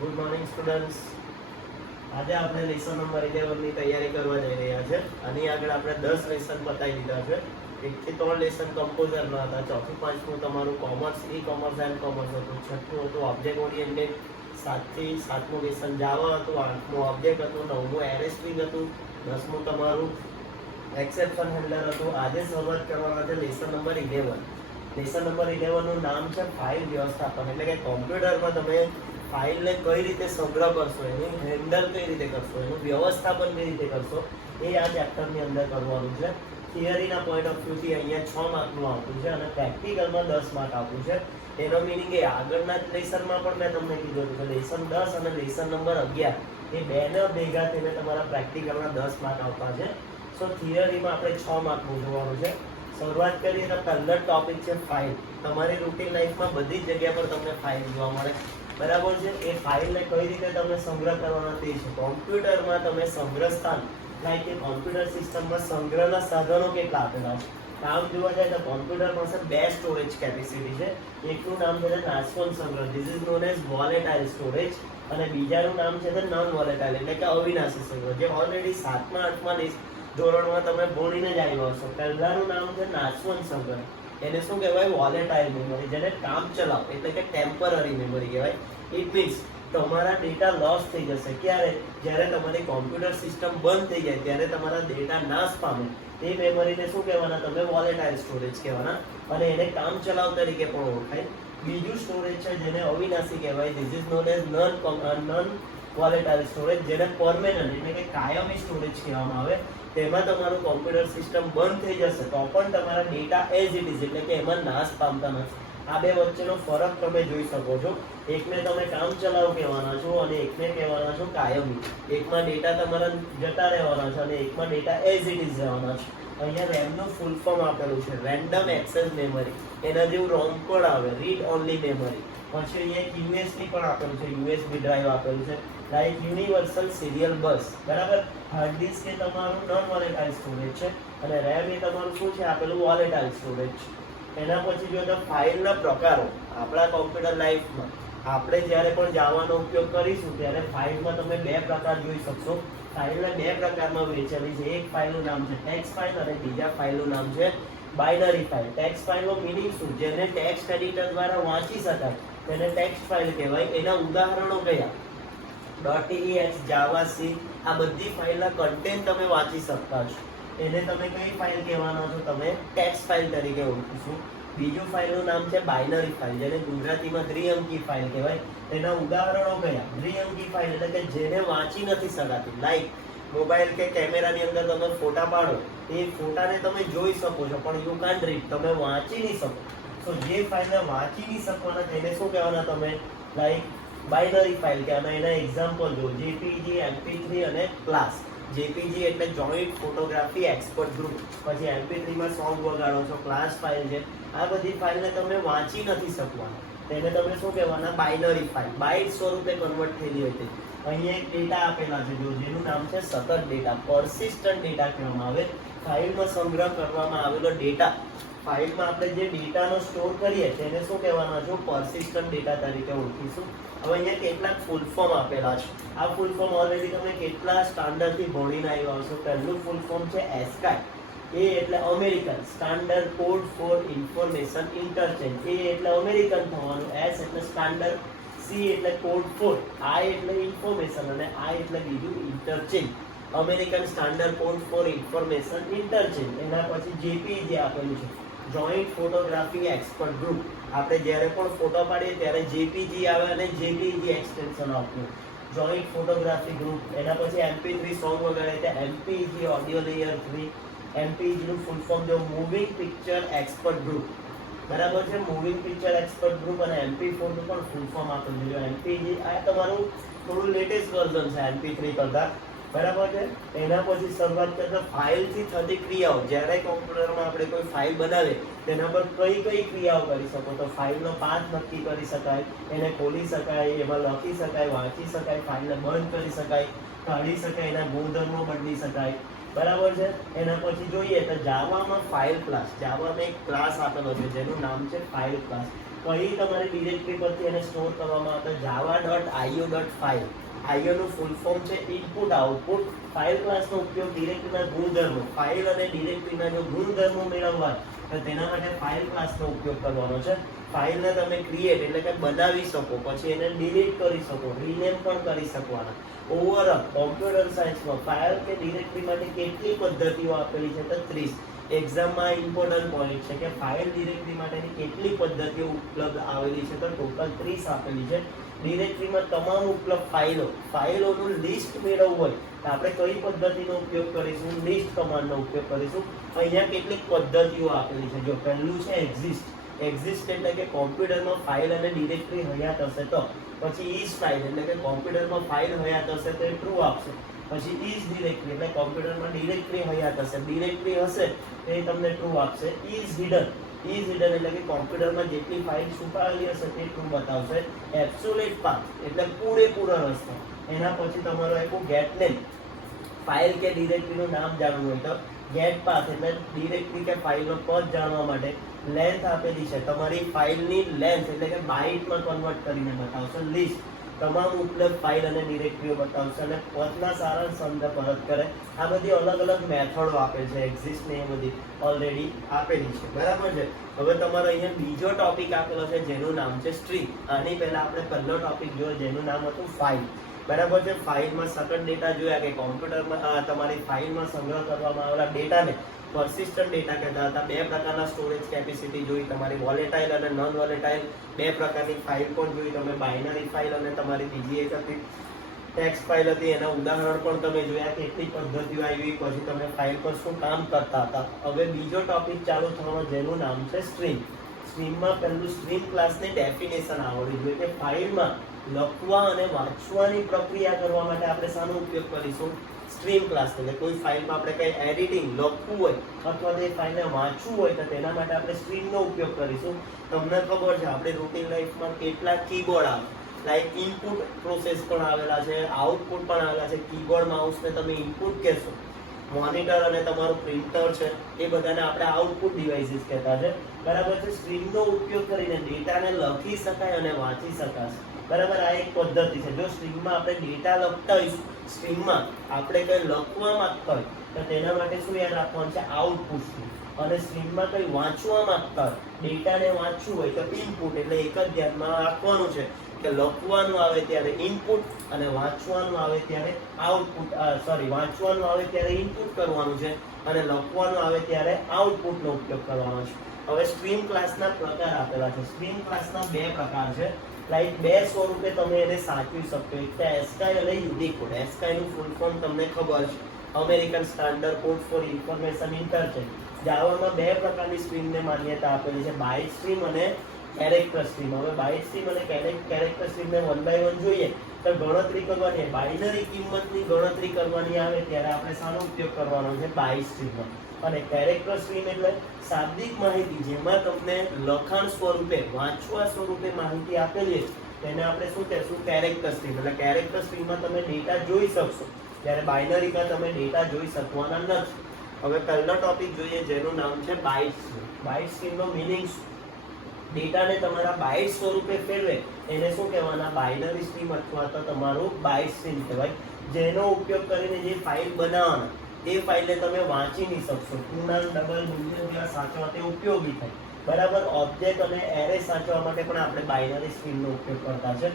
Good morning students. આજે આપણે lesson number 11 ની તૈયારી કરવા જઈ રહ્યા છે. આની આગળ આપણે 10 લેસન પતાવી દીધા છે. 1 થી 3 લેસન કમ્પોઝરના હતા. ચોથું પાંચમું તમારું commerce, e commerce and commerce હતું. છઠ્ઠું હતું ઓબ્જેક્ટ ઓરિએન્ટેડ. 7 થી 7મું લેસન જાવા હતું. 8મું ઓબ્જેક્ટ હતું. 9મું એરે સ્ટ્રિંગ હતું. 10મું તમારું એક્સેપ્શન હેન્ડલર હતું. આજે શરૂઆત કરવાના છે લેસન નંબર 11. લેસન નંબર 11 નું નામ છે ફાઇલ વ્યવસ્થાપન. એટલે કે કોમ્પ્યુટરમાં તમે ફાઇલને કઈ રીતે સંગ્રહ કરશો, એનું હેન્ડલ કઈ રીતે કરશો, એનું વ્યવસ્થાપન કઈ રીતે કરશો, એ આ ચેપ્ટરની અંદર કરવાનું છે. થિયરીના પોઈન્ટ ઓફ વ્યૂથી અહીંયા 6 માર્કનું આવતું છે અને પ્રેક્ટિકલમાં 10 માર્ક આપ્યું છે. એનો મિનિંગ એ આગળના જ લેસનમાં પણ મેં તમને કીધું હતું કે લેસન 10 અને લેસન નંબર 11 એ બેને ભેગા થઈને તમારા પ્રેક્ટિકલના 10 માર્ક આવતા છે. સો થિયરીમાં આપણે 6 માર્કનું જોવાનું છે. શરૂઆત કરીએ તો પહેલો ટોપિક છે ફાઇલ. તમારી રૂટીન લાઈફમાં બધી જ જગ્યા પર તમને ફાઇલ જોવા મળે, બરાબર છે. એ ફાઇલને કઈ રીતે તમે સંગ્રહ કરવાના તે છે. કોમ્પ્યુટરમાં તમે સંગ્રહ સ્થાન લાઈક કે કોમ્પ્યુટર સિસ્ટમમાં સંગ્રહના સાધનો કેટલા આપેલા છે. આમ જોવા જાય તો કોમ્પ્યુટર પાસે 2 સ્ટોરેજ કેપેસિટી છે. એકનું નામ છે નાશવંત સંગ્રહ, this is known as volatile storage, અને બીજાનું નામ છે નોન વોલેટાઇલ એટલે કે અવિનાશી સંગ્રહ, જે ઓલરેડી 7મા 8મા ધોરણમાં તમે ભણીને જ આવ્યા છો. પહેલાનું નામ છે નાશવંત સંગ્રહ. એને શું કહેવાય? વોલેટાઇલ મેમરી, જેને કામ ચલાવ એટલે કે ટેમ્પરરી મેમરી કહેવાય. ઇટ મીન્સ તમારા ડેટા લોસ થઈ જશે ક્યારે? જ્યારે તમારી કોમ્પ્યુટર સિસ્ટમ બંધ થઈ જાય ત્યારે તમારા ડેટા નાશ પામે. તે મેમરીને શું કહેવાના? તમે વોલેટાઇલ સ્ટોરેજ કહેવાના, અને એને કામ ચલાવ તરીકે પણ ઓળખાય. બીજું સ્ટોરેજ છે જેને અવિનાશી કહેવાય, this is known as non volatile storage, જેને પરમેનન્ટ એટલે કે કાયમી સ્ટોરેજ કહેવામાં આવે. તેમાં તમારું કોમ્પ્યુટર સિસ્ટમ બંધ થઈ જશે તો પણ તમારા ડેટા એઝ ઇટ ઇઝ એટલે કે એમાં નાશ પામતા નથી. આ બે વચ્ચેનો ફરક તમે જોઈ શકો છો. એકને તમે કામ ચલાવ કહેવાના છો અને એકને કહેવાના છો કાયમી. એકમાં ડેટા તમારા જતા રહેવાના છે અને એકમાં ડેટા એઝ ઇટ ઇઝ રહેવાના છે. અહીંયા રેમનું ફૂલ ફોર્મ આપેલું છે રેન્ડમ એક્સેસ મેમરી. એના જેવું રોમ કોડ આવે, રીડ ઓનલી મેમરી. પછી અહીંયા યુએસબી પણ આપેલું છે, યુએસબી ડ્રાઈવ આપેલું છે, લાઈક યુનિવર્સલ સિરિયલ બસ, બરાબર. હાર્ડ ડિસ્ક એ તમારું નોન વોલેટાઇલ સ્ટોરેજ છે અને રેમ એ તમારું શું છે આપેલું? વોલેટાઇલ સ્ટોરેજ છે. એના પછી જો તો ફાઇલના પ્રકારો આપણા કોમ્પ્યુટર લાઈફમાં આપણે જ્યારે પણ જાવાનો ઉપયોગ કરીશું ત્યારે ફાઇલમાં તમે 2 પ્રકાર જોઈ શકશો. ફાઇલને 2 પ્રકારમાં વહેંચેલી છે. એક ફાઇલનું નામ છે ટેક્સ્ટ ફાઇલ અને બીજા ફાઇલનું નામ છે બાઇનરી ફાઇલ. ટેક્સ્ટ ફાઇલનો મિનિંગ શું? જેને ટેક્સ્ટ એડિટર દ્વારા વાંચી શકાય તેને ટેક્સ્ટ ફાઇલ કહેવાય. એના ઉદાહરણો કયા? .ex, જાવા, સી, આ બધી ફાઇલના કન્ટેન્ટ તમે વાંચી શકતા છો. એને તમે કઈ ફાઇલ કહેવાના છો? તમે ટેક્સ્ટ ફાઇલ તરીકે ઓળખીશું. બીજું ફાઇલનું નામ છે બાઇનરી ફાઇલ, જેને ગુજરાતીમાં દ્વિઅંકી ફાઇલ કહેવાય. તેના ઉદાહરણો કયા? દ્વિઅંકી ફાઇલ એટલે કે જેને વાંચી નથી શકાતી. લાઈક મોબાઈલ કે કેમેરાની અંદર તમે ફોટા પાડો, એ ફોટાને તમે જોઈ શકો છો પણ યુ કાન્ટ રીડ, તમે વાંચી નહીં શકો. સો જે ફાઇલને વાંચી નહીં શકવાના તેને શું કહેવાના તમે? લાઈક બાઇનરી ફાઇલ કે અને એના એક્ઝામ્પલ જો જેપીજી, MP3 અને ક્લાસ. જેપીજી એટલે જોઈન્ટ ફોટોગ્રાફી એક્સપર્ટ ગ્રુપ. પછી MP3 માં સોંગ વગાડો છો, ક્લાસ ફાઇલ છે. આ બધી ફાઇલને તમે વાંચી નથી શકવાના, તેને તમે શું કહેવાના? બાઇનરી ફાઇલ, બાઇટ સ્વરૂપે કન્વર્ટ થયેલી હોય. અહીંયા એક ડેટા આપેલા છે જો જેનું નામ છે સતત ડેટા, પર્સિસ્ટન્ટ ડેટા કહેવામાં આવે. ફાઇલમાં સંગ્રહ કરવામાં આવેલો ડેટા, ફાઇલમાં આપણે જે ડેટાનો સ્ટોર કરીએ તેને શું કહેવાના છો? પર્સિસ્ટન્ટ ડેટા તરીકે ઓળખીશું. હવે અહીંયા કેટલાક ફૂલ ફોર્મ આપેલા છે. આ ફૂલ ફોર્મ ઓલરેડી તમે કેટલા સ્ટાન્ડર્ડથી ભણીને આવ્યા હશો. પહેલું ફૂલ ફોર્મ છે એસ્કાય. એ એટલે American, standard code four information interchange. એ એટલે અમેરિકન થવાનું, એસ એટલે સ્ટાન્ડર્ડ, સી એટલે કોડ ફોર, આઈ એટલે ઇન્ફોર્મેશન અને આઈ એટલે બીજું interchange. American standard code four information interchange. એના પછી જેપીજી આપેલું છે, જોઈન્ટ ફોટોગ્રાફી એક્સપર્ટ ગ્રુપ. આપણે જ્યારે પણ ફોટો પાડીએ ત્યારે જેપીજી આવે અને જેપીજી એક્સટેન્શન આપ્યું, જોઈન્ટ ફોટોગ્રાફી ગ્રુપ. એના પછી MP3 સોંગ વગાડે ત્યાં MPEG ઓડિયો લેયર 3. MPEG નું ફૂલ ફોર્મ જો મૂવિંગ પિક્ચર એક્સપર્ટ ગ્રુપ, બરાબર છે. મૂવિંગ પિક્ચર એક્સપર્ટ ગ્રુપ અને MP4 નું પણ ફૂલ ફોર્મ આપેલું છે. MPEG આ તમારું થોડું લેટેસ્ટ વર્ઝન છે MP3 કરતા, બરાબર છે. એના પછી શરૂઆત કરતા ફાઇલથી થતી ક્રિયાઓ. જ્યારે કોમ્પ્યુટરમાં આપણે કોઈ ફાઇલ બનાવે તેના પર કઈ કઈ ક્રિયાઓ કરી શકો? તો ફાઇલનો પાથ નક્કી કરી શકાય, એને ખોલી શકાય, એમાં લખી શકાય, વાંચી શકાય, ફાઇલને બંધ કરી શકાય, કાઢી શકાય, એના ગુણધર્મો બદલી શકાય, બરાબર છે. એના પછી જોઈએ તો જાવામાં ફાઇલ ક્લાસ. જાવામાં એક ક્લાસ આપેલો છે જેનું નામ છે ફાઇલ ક્લાસ. કઈ તમારી ડિરેક્ટરી પરથી એને સ્ટોર કરવામાં આવતા java.io.file. IO નું ફૂલ ફોર્મ છે ઇનપુટ આઉટપુટ. ફાઇલ ક્લાસનો ઉપયોગ ડિરેક્ટરીના ગુણધર્મો, ફાઇલ અને ડિરેક્ટરીના જો ગુણધર્મો મેળવવા તો તેના માટે ફાઇલ ક્લાસનો ઉપયોગ કરવાનો છે. ફાઇલને તમે ક્રિએટ એટલે કે બનાવી શકો, પછી એને ડિલીટ કરી શકો, રીનેમ પણ કરી શકવાના. ઓવરઓલ કોમ્પ્યુટર સાયન્સમાં ફાઇલ કે ડિરેક્ટરી માટે કેટલી પદ્ધતિઓ આપેલી છે તો 30. એક્ઝામમાં ઇમ્પોર્ટન્ટ પોઈન્ટ છે કે ફાઇલ ડિરેક્ટરી માટેની કેટલી પદ્ધતિઓ ઉપલબ્ધ આવેલી છે તો ટોટલ 30 આપેલી છે. ડિરેક્ટરીમાં તમામ ઉપલબ્ધ ફાઇલોનું લિસ્ટ મેળવવું હોય તો આપણે કઈ પદ્ધતિનો ઉપયોગ કરીશું? લિસ્ટ કમાન્ડનો ઉપયોગ કરીશું. અહીંયા કેટલીક પદ્ધતિઓ આપેલી છે. જો પહેલું છે એક્ઝિસ્ટ એટલે કે કોમ્પ્યુટરમાં ફાઇલ અને ડિરેક્ટરી હયાત હશે તો. પછી ઇઝ ફાઇલ એટલે કે કોમ્પ્યુટરમાં ફાઇલ હયાત હશે તો એ ટ્રુ આપશે. પછી ઇઝ ડિરેક્ટરી એટલે કોમ્પ્યુટરમાં ડિરેક્ટરી હયાત હશે, ડિરેક્ટરી હશે તો એ તમને ટ્રુ આપશે. ઇઝ હિડન એટલે કે કોમ્પ્યુટરમાં જેટલી ફાઇલ છુપાયેલી હશે તે ટ્રુ બતાવશે. એબ્સોલ્યુટ પાથ એટલે પૂરેપૂરો રસ્તો. એના પછી તમારો આપ્યું ગેટ નેમ, ફાઇલ કે ડિરેક્ટરીનું નામ જાણવું હોય તો ગેટ પાથ એટલે ડિરેક્ટરી કે ફાઇલનો પથ જાણવા માટે. લેન્થ આપેલી છે, તમારી ફાઇલની લેન્થ એટલે કે બાઇટમાં કન્વર્ટ કરીને બતાવશે. લિસ્ટ તમામ ઉપલબ્ધ ફાઇલ અને ડિરેક્ટરીઓ બતાવશે અને પથના સારાંશ અંદર પરત કરે. આ બધી અલગ અલગ મેથડો આપેલ છે, એક્ઝિસ્ટ ને એ બધી ઓલરેડી આપેલી છે, બરાબર છે. હવે તમારો અહીંયા બીજો ટોપિક આપેલો છે જેનું નામ છે સ્ટ્રિંગ. આની પહેલા આપણે પહેલો ટોપિક જોયો જેનું નામ હતું ફાઇલ, બરાબર છે. ફાઇલમાં સતત ડેટા જોયા કે કોમ્પ્યુટરમાં તમારી ફાઇલમાં સંગ્રહ કરવામાં આવેલા ડેટાને persistent ડેટા કહેતા હતા. બે પ્રકારના સ્ટોરેજ કેપેસિટી જોઈ, તમારી વોલેટાઇલ અને નોન વોલેટાઇલ. બે પ્રકારની ફાઇલ પણ જોઈ તમે, બાઇનરી ફાઇલ અને તમારી બીજી એક હતી ટેક્સ્ટ ફાઇલ હતી. એના ઉદાહરણ પણ તમે જોયા, કેટલી પદ્ધતિઓ આવી, પછી તમે ફાઇલ પર શું કામ કરતા હતા. હવે બીજો ટોપિક ચાલુ થવાનો જેનું નામ છે સ્ટ્રીમ. સ્ટ્રીમમાં પહેલું સ્ટ્રીમ ક્લાસની ડેફિનેશન આવડવી જોઈએ કે ફાઇલમાં લખવા અને વાંચવાની પ્રક્રિયા કરવા માટે આપણે શાનો ઉપયોગ કરીશું? Stream class. એટલે કોઈ ફાઇલમાં આપણે કંઈ એડિટિંગ લખવું હોય અથવા તે ફાઇલને વાંચવું હોય તો તેના માટે આપણે સ્ટ્રીમનો ઉપયોગ કરીશું. તમને ખબર છે આપણે રૂટીન લાઈફમાં કેટલા કીબોર્ડ આવે, લાઈક ઇનપુટ પ્રોસેસ પણ આવેલા છે, આઉટપુટ પણ આવેલા છે. કીબોર્ડ માઉસને તમે ઇનપુટ કહેશો, મોનિટર અને તમારું પ્રિન્ટર છે એ બધાને આપણે આઉટપુટ ડિવાઇસીસ કહેતા છે, બરાબર છે. સ્ટ્રીમનો ઉપયોગ કરીને ડેટાને લખી શકાય અને વાંચી શકાશે, બરાબર. આ એક પદ્ધતિ છે. જો સ્ટ્રીમમાં આપણે ડેટા લખતા હોઈશું, સ્ટ્રીમમાં આપણે કંઈ લખવા માંગતા હોય તો તેના માટે શું યાદ રાખવાનું છે? Output stream. અને સ્ટ્રીમમાં કંઈ વાંચવા માંગતા હોય, ડેટાને વાંચવું હોય તો ઇનપુટ. એટલે એક જ ધ્યાનમાં રાખવાનું છે કે લખવાનું આવે ત્યારે ઇનપુટ અને વાંચવાનું આવે ત્યારે આઉટપુટ. વાંચવાનું આવે ત્યારે ઇનપુટ કરવાનું છે અને લખવાનું આવે ત્યારે આઉટપુટનો ઉપયોગ કરવાનો છે. હવે સ્ટ્રીમ ક્લાસના પ્રકાર આપેલા છે. સ્ટ્રીમ ક્લાસના બે પ્રકાર છે. લાઈક બે સ્વરૂપે તમે એને સાચવી શકો. એક છે એસ્કાઈ અને યુનિકોડ. એસ્કાઈ નું ફૂલ ફોર્મ તમને ખબર છે, American standard code four information interchange. જાવામાં બે પ્રકારની સ્ટ્રીમને માન્યતા આપેલી છે, બાઇટ સ્ટ્રીમ અને કેરેક્ટર સ્ટ્રીમ. હવે બાઇટ સ્ટ્રીમ અને કેરેક્ટર સ્ટ્રીમને 1 by 1 જોઈએ તો ગણતરી કરવાની, બાઇનરી કિંમતની ગણતરી કરવાની આવે ત્યારે આપણે શાનો ઉપયોગ કરવાનો છે? બાઇટ સ્ટ્રીમમાં. અને કેરેક્ટર સ્ટ્રીમ એટલે શાબ્દિક માહિતી, જેમાં તમને લખાણ સ્વરૂપે, વાંચવા સ્વરૂપે માહિતી આપેલી છે તેને આપણે શું કહેશું? Character stream. એટલે કેરેક્ટર સ્ટ્રીમમાં તમે ડેટા જોઈ શકશો, જ્યારે બાઇનરીમાં તમે ડેટા જોઈ શકવાના નથી. હવે પહેલો ટોપિક જોઈએ જેનું નામ છે બાઇટ સ્ટ્રીમ. બાઇટ સ્ટ્રીમનો મિનિંગ શું? ડેટાને તમારા બાઇટ સ્વરૂપે ફેરવે એને શું કહેવાના? બાઇનરી સ્ટ્રીમ અથવા તો તમારું બાઇટ સ્ટ્રીમ કહેવાય. જેનો ઉપયોગ કરીને જે ફાઇલ બનાવવાના તે ફાઇલને તમે વાંચી નહીં શકશો. પૂર્ણાંક, ડબલ, મૂલ્ય જેવા સાચવવા તે ઉપયોગી થાય, બરાબર. ઓબ્જેક્ટ અને એરે સાચવવા માટે પણ આપણે બાઇનરી સ્ટ્રીમનો ઉપયોગ કરતા છે.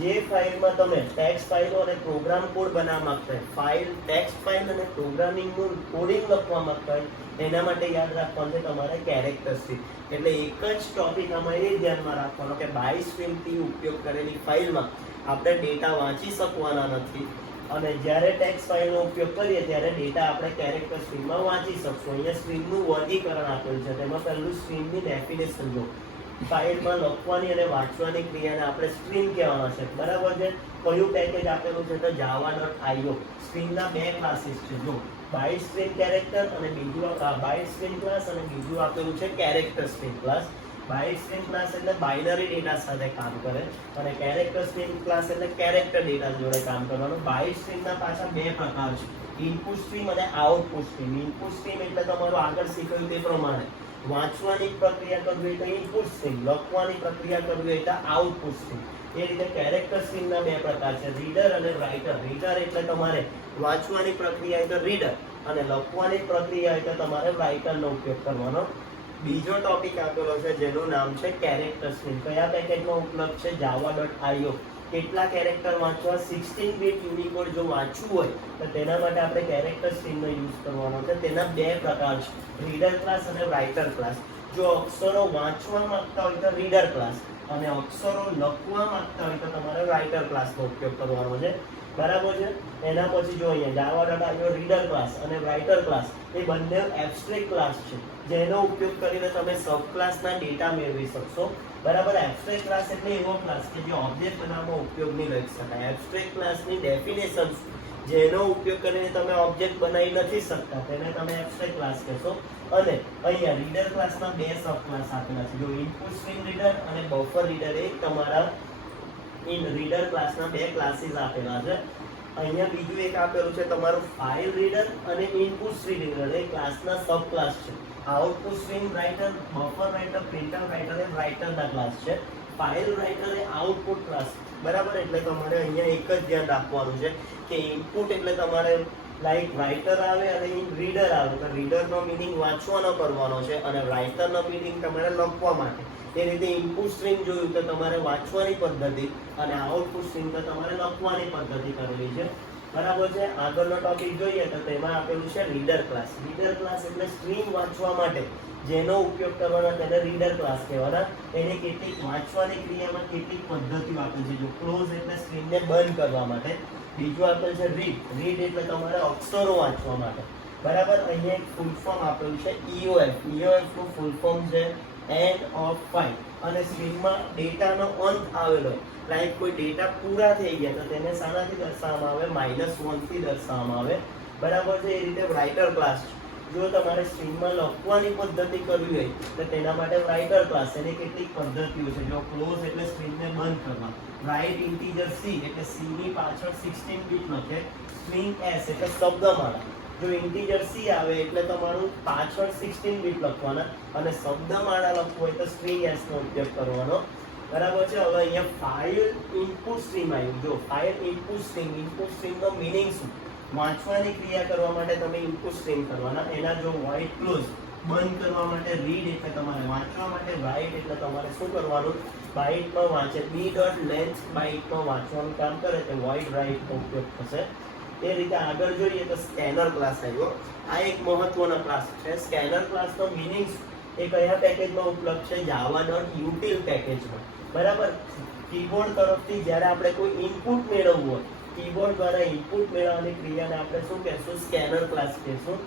જે ફાઇલમાં તમે ટેક્સ્ટ ફાઇલો અને પ્રોગ્રામ કોડ બનાવવા માંગતા હોય, ફાઇલ ટેક્સ્ટ ફાઇલ અને પ્રોગ્રામિંગનું કોડિંગ લખવા માંગતા હોય એના માટે યાદ રાખવાનું છે તમારે કેરેક્ટર સ્ટ્રીમ. એટલે એક જ ટોપિક આમાં એ ધ્યાનમાં રાખવાનો કે બાઇટ સ્ટ્રીમથી ઉપયોગ કરેલી ફાઇલમાં આપણે ડેટા વાંચી શકવાના નથી અને જ્યારે ટેક્સ્ટ ફાઇલનો ઉપયોગ કરીએ ત્યારે ડેટા આપણે કેરેક્ટર સ્ટ્રીમમાં વાંચી શકશું. અહીંયા સ્ટ્રીમનું વર્ગીકરણ આપેલું છે. તેમાં પહેલું સ્ટ્રીમની ડેફિનેશન જો. ફાઇલમાં લખવાની અને વાંચવાની ક્રિયાને આપણે સ્ટ્રીમ કહેવાના છે, બરાબર છે. કયું પેકેજ આપેલું છે તો java.io. સ્ટ્રીમના બે ક્લાસીસ છે જો, બાઇટ સ્ટ્રીમ કેરેક્ટર અને બીજું બાઇટ સ્ટ્રીમ ક્લાસ અને બીજું આપેલું છે character stream class. Byte stream class એટલે બાઇનરી ડેટા સાથે કામ કરે અને કેરેક્ટર સ્ટ્રીમ ક્લાસ એટલે કેરેક્ટર ડેટા જોડે કામ કરવાનું. બાઇટ સ્ટ્રીમના પાછા બે પ્રકાર છે, ઇનપુટ સ્ટ્રીમ અને આઉટપુટ સ્ટ્રીમ. ઇનપુટ સ્ટ્રીમ એટલે તમારું આગળ શીખ્યું તે પ્રમાણે વાંચવાની પ્રક્રિયા કરવી હોય તો ઇનપુટ સ્ટ્રીમ, લખવાની પ્રક્રિયા કરવી હોય તો આઉટપુટ સ્ટ્રીમ. એ રીતે કેરેક્ટર સ્ટ્રીમના બે પ્રકાર છે, રીડર અને રાઇટર. રીડર એટલે તમારે વાંચવાની પ્રક્રિયા હોય તો રીડર, અને લખવાની પ્રક્રિયા હોય તો તમારે રાઇટરનો ઉપયોગ કરવાનો. બીજો ટોપિક આપેલો છે જેનું નામ છે કેરેક્ટર સ્ટ્રીમ. કયા પેકેજમાં ઉપલબ્ધ છે? java.io. કેટલા કેરેક્ટર વાંચવા? 16 બીટ યુનિકોડ જો વાંચવું હોય તો તેના માટે આપણે કેરેક્ટર સ્ટ્રીમનો યુઝ કરવાનો છે. તેના બે પ્રકાર છે, રીડર ક્લાસ અને રાઇટર ક્લાસ. જો અક્ષરો વાંચવા માંગતા હોય તો રીડર ક્લાસ, અને અક્ષરો લખવા માંગતા હોય તો તમારે રાઇટર ક્લાસનો ઉપયોગ કરવાનો છે. બરાબર છે. એના પછી જો અહીંયા java.io રીડર ક્લાસ અને રાઇટર ક્લાસ એ બંને એબ્સ્ટ્રેક્ટ ક્લાસ છે, જેનો ઉપયોગ કરીને તમે સબ ક્લાસના ડેટા મેળવી શકશો. બરાબર. એબ્સ્ટ્રેક્ટ ક્લાસ એટલે એવો ક્લાસ કે જે ઓબ્જેક્ટ બનાવવામાં ઉપયોગની લઈ શકાય. એબ્સ્ટ્રેક્ટ ક્લાસની ડેફિનેશન જેનો ઉપયોગ કરીને તમે ઓબ્જેક્ટ બનાવી નથી શકતા તેને તમે એબ્સ્ટ્રેક્ટ ક્લાસ કહેશો. અને અહીંયા રીડર ક્લાસના બે સબ ક્લાસ આપેલા છે, જો ઇનપુટ સ્ટ્રીમ રીડર અને બફર રીડર. એ તમારા રીડર ક્લાસના બે ક્લાસીસ આપેલા છે. અહીંયા બીજું એક આપેલું છે તમારું ફાઇલ રીડર અને ઇનપુટ સ્ટ્રીમ રીડર. એ ક્લાસના સબ ક્લાસ છે. Output stream writer, buffer writer, printer writer એ રાઇટરના ક્લાસ છે. ફાઇલ રાઇટર એ આઉટપુટ ક્લાસ. બરાબર. એટલે તમારે અહીંયા એક જ ધ્યાન રાખવાનું છે કે ઇનપુટ એટલે તમારે લાઈક રાઇટર આવે અને રીડર આવે તો રીડરનો મિનિંગ વાંચવાનો કરવાનો છે અને રાઇટરનો મિનિંગ તમારે લખવા માટે. એ રીતે ઇનપુટ સ્ટ્રીમ જોયું તો તમારે વાંચવાની પદ્ધતિ અને આઉટપુટ સ્ટ્રીમ તો તમારે લખવાની પદ્ધતિ કરેલી છે. બરાબર છે. આગળનો ટોપિક જોઈએ તો તેમાં આપેલું છે રીડર ક્લાસ. રીડર ક્લાસ એટલે સ્ટ્રીમ વાંચવા માટે જેનો ઉપયોગ કરવાનો તેને રીડર ક્લાસ કહેવાના. એની કેટલીક વાંચવાની ક્રિયામાં કેટલીક પદ્ધતિઓ આપેલ છે. જો ક્લોઝ એટલે સ્ટ્રીમને બંધ કરવા માટે. બીજું આપેલ છે રીડ. રીડ એટલે તમારે અક્ષરો વાંચવા માટે. બરાબર. અહીંયા એક ફૂલ ફોર્મ આપેલું છે EOF. EOF નું ફૂલ ફોર્મ છે એન્ડ ઓફ ફાઇલ. અને સ્ટ્રીમમાં ડેટાનો અંત આવેલો હોય, લાઈક કોઈ ડેટા પૂરા થઈ ગયા તો તેને શાનાથી દર્શાવવામાં આવે? -1 થી દર્શાવવામાં આવે. બરાબર છે. એ રીતે રાઇટર ક્લાસ છે. જો તમારે સ્ટ્રીમમાં લખવાની પદ્ધતિ કરવી હોય તો તેના માટે રાઇટર ક્લાસ. એની કેટલીક પદ્ધતિઓ છે. જો ક્લોઝ એટલે સ્ટ્રીમને બંધ કરવા, રાઇટ ઇન્ટીજર C એટલે C ની પાછળ 16 બીટ લખે, સ્ટ્રીંગ S એટલે શબ્દમાળા. જો ઇન્ટીજર C આવે એટલે તમારું પાછળ 16 બીટ લખવાના, અને શબ્દમાળા લખવું હોય તો સ્ટ્રીંગ S નો ઉપયોગ કરવાનો. બરાબર છે. હવે અહીંયા ફાઇલ ઇનપુટ સ્ટ્રીમ આવ્યું. જો ફાઇલ ઇનપુટ સ્ટ્રીમ, ઇનપુટ સ્ટ્રીમનો મિનિંગ શું? વાંચવાની ક્રિયા કરવા માટે તમે ઇનપુટ સ્ટ્રીમ કરવાના. એના જો વોઇડ ક્લોઝ બંધ કરવા માટે રીડ એટલે તમારે વાંચવા માટે, રાઇટ એટલે તમારે શું કરવાનું? બાઇટમાં વાંચે, b.length બાઇટમાં વાંચવાનું કામ કરે તે વોઇડ રાઇટનો ઉપયોગ થશે. એ રીતે આગળ જોઈએ તો સ્કેનર ક્લાસ આવ્યો. આ એક મહત્વનો ક્લાસ છે. સ્કેનર ક્લાસનો મિનિંગ એ કયા પેકેજમાં ઉપલબ્ધ છે? java.util પેકેજમાં. બરાબર. કીબોર્ડ તરફથી જ્યારે આપણે કોઈ ઇનપુટ મેળવવું હોય, કીબોર્ડ દ્વારા ઇનપુટ મેળવવાની ક્રિયાને આપણે શું કહેશું? સ્કેનર ક્લાસ કહેશું.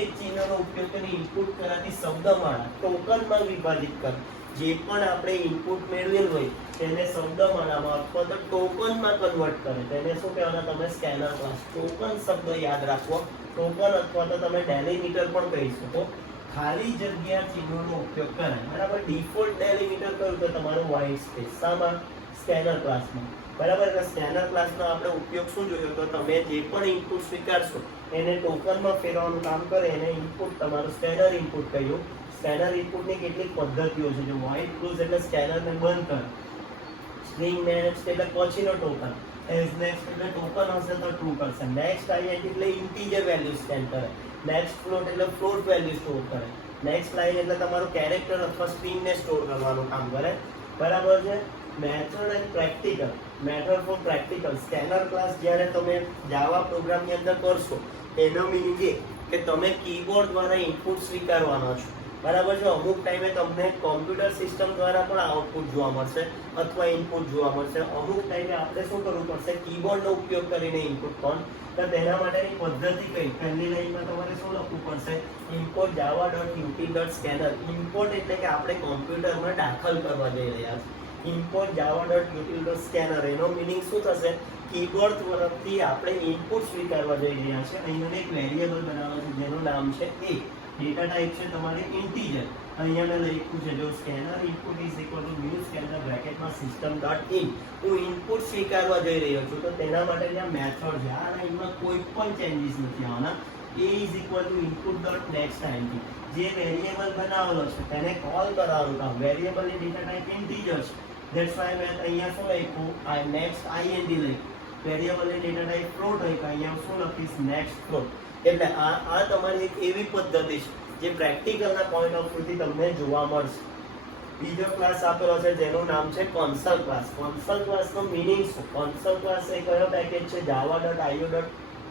એક ચિહ્નનો ઉપયોગ કરીને ઇનપુટ કરાતી શબ્દમાળા ટોકનમાં વિભાજિત કર. જે પણ આપણે ઇનપુટ મેળવેલ હોય તેને શબ્દમાળામાં અથવા તો ટોકનમાં કન્વર્ટ કરે તેને શું કહેવાના? તમે સ્કેનર ક્લાસ. ટોકન શબ્દ યાદ રાખવો. ટોકન અથવા તો તમે ડેલિમીટર પણ કહી શકો. ખાલી જગ્યા ચિહ્નોનો ઉપયોગ કરાય. બરાબર. ડિફોલ્ટ ડેલિમીટર કયું? તો તમારું વ્હાઇટ સ્પેસ. શામાં? સ્કેનર ક્લાસમાં. બરાબર. એટલે સ્કેનર ક્લાસનો આપણે ઉપયોગ શું જોયો? તો તમે જે પણ ઇનપુટ સ્વીકારશો એને ટોકનમાં ફેરવવાનું કામ કરે એને ઇનપુટ, તમારું સ્કેનર ઇનપુટ કહ્યું. સ્કેનર ઇનપુટની કેટલીક પદ્ધતિઓ છે. જો વોઇડ ક્લોઝ એટલે સ્કેનરને બંધ કરે, સ્ટ્રીંગ નેક્સ્ટ એટલે પછીનો ટોકન, એઝ નેક્સ્ટ એટલે ટોકન હશે તો ટ્રુ કરશે, નેક્સ્ટ INT એટલે ઇન્ટીજર વેલ્યુ સ્કેન કરે, નેક્સ્ટ ફ્લોટ એટલે ફ્લોટ વેલ્યુ સ્ટોર કરે, નેક્સ્ટ લાઇન એટલે તમારું કેરેક્ટર અથવા સ્ટ્રીંગને સ્ટોર કરવાનું કામ કરે. બરાબર છે. Method and practical. Method for practical. Scanner class જ્યારે તમે જાવા પ્રોગ્રામની અંદર કરશો એનો મીનિંગ એ કે તમે કીબોર્ડ દ્વારા ઇનપુટ સ્વીકારવાના છો. બરાબર છે. અમુક ટાઈમે તમને કોમ્પ્યુટર સિસ્ટમ દ્વારા પણ આઉટપુટ જોવા મળશે અથવા ઇનપુટ જોવા મળશે. અમુક ટાઈમે આપણે શું કરવું પડશે? કીબોર્ડનો ઉપયોગ કરીને ઇનપુટ પણ. તો તેના માટેની પદ્ધતિ કઈ? પહેલી લાઈનમાં તમારે શું લખવું પડશે? import java.util.scanner. ઇમ્પોર્ટ એટલે કે આપણે કોમ્પ્યુટરમાં દાખલ કરવા જઈ રહ્યા છીએ. import java.util.scanner. એનો મિનિંગ શું થશે? કીબોર્ડ તરફથી આપણે ઇનપુટ સ્વીકારવા જઈ રહ્યા છીએ. અહીંયા એક વેરિયેબલ બનાવવાનું છે જેનું નામ છે a. ડેટા ટાઈપ છે તમારે ઇન્ટીજર. અહીંયા મેં લખ્યું છે જો scanner input is equal to new scanner બ્રેકેટમાં system.in. હું ઇનપુટ સ્વીકારવા જઈ રહ્યો છું તો તેના માટે ત્યાં મેથડ છે. આ લાઈનમાં કોઈ પણ ચેન્જીસ નથી આવવાના. a is equal two input dot next int જે વેરિયેબલ બનાવેલો છે તેને કોલ કરવાનું કામ વેરિયેબલની ડેટા ટાઈપ ઇન્ટીજર છે ધેટ્સ વાય મેં અહીંયા શું લખ્યું આ નેક્સ્ટ int લખ્યું વેરિયેબલની ડેટા ટાઈપ ફ્લોટ હોય તો અહીંયા શું લખીશ નેક્સ્ટ ફ્લોટ એટલે આ તમારી એક એવી પદ્ધતિ છે જે પ્રેક્ટિકલના પોઈન્ટ ઓફ વ્યૂથી તમને જોવા મળશે બીજો ક્લાસ આપેલો છે જેનું નામ છે કોન્સલ ક્લાસ કોન્સલ ક્લાસનો મીનિંગ શું કોન્સલ ક્લાસ એ કયો પેકેજ છે java.io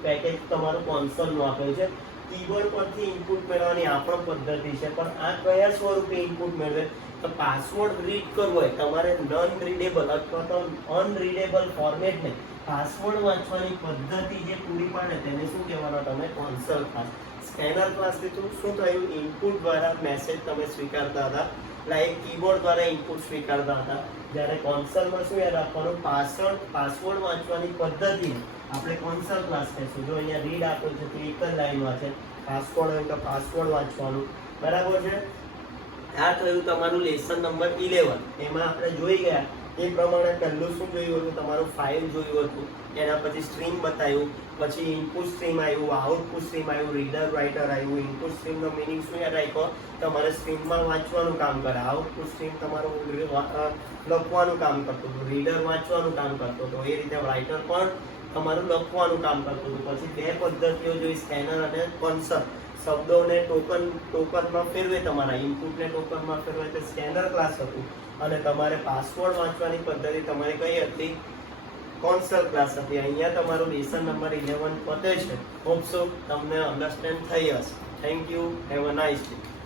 પેકેજ તમારું કોન્સોલનું આપેલું છે કીબોર્ડ પરથી ઇનપુટ મેળવવાની આ પણ પદ્ધતિ છે પણ આ કયા સ્વરૂપે ઇનપુટ મેળવે તો પાસવર્ડ રીડ કરવો હોય તમારે નોન રીડેબલ અથવા તો અનરીડેબલ ફોર્મેટને પાસવર્ડ વાંચવાની પદ્ધતિ જે પૂરી પાડે તેને શું કહેવાનો તમે કોન્સોલ ક્લાસ સ્કેનર ક્લાસથી શું થયું ઇનપુટ દ્વારા મેસેજ તમે સ્વીકારતા હતા લાઈક કીબોર્ડ દ્વારા ઇનપુટ સ્વીકારતા હતા જ્યારે કોન્સોલમાં શું યાદ રાખવાનું પાસવર્ડ વાંચવાની પદ્ધતિ આપણે કોન્સોલ ક્લાસ કહીશું જો અહીંયા રીડ આપ્યું છે તો એક જ લાઈનમાં છે પાસવર્ડ હોય તો પાસવર્ડ વાંચવાનું બરાબર છે આ થયું તમારું લેસન નંબર 11 એમાં આપણે જોઈ ગયા એ પ્રમાણે પહેલું શું જોયું હતું તમારું ફાઇલ જોયું હતું એના પછી સ્ટ્રીમ બતાવ્યું પછી ઇનપુટ સ્ટ્રીમ આવ્યું આઉટપુટ સ્ટ્રીમ આવ્યું રીડર રાઇટર આવ્યું ઇનપુટ સ્ટ્રીમનો મિનિંગ શું યાદ રાખ્યો તમારે સ્ટ્રીમમાં વાંચવાનું કામ કરે આઉટપુટ સ્ટ્રીમ તમારું લખવાનું કામ કરતું હતું રીડર વાંચવાનું કામ કરતો હતો એ રીતે રાઇટર પણ તમારું લખવાનું કામ કરતું હતું પછી બે પદ્ધતિઓ જોઈ સ્કેનર અને કોન્સોલ શબ્દોને ટોકનમાં ફેરવે તમારા ઇનપુટને ટોકનમાં ફેરવે તે સ્કેનર ક્લાસ હતું અને તમારે પાસવર્ડ વાંચવાની પદ્ધતિ તમારી કઈ હતી કોન્સોલ ક્લાસ હતી અહીંયા તમારું લેસન નંબર 11 પતે છે હોપ સો તમને અન્ડરસ્ટેન્ડ થઈ હશે thank you have a nice day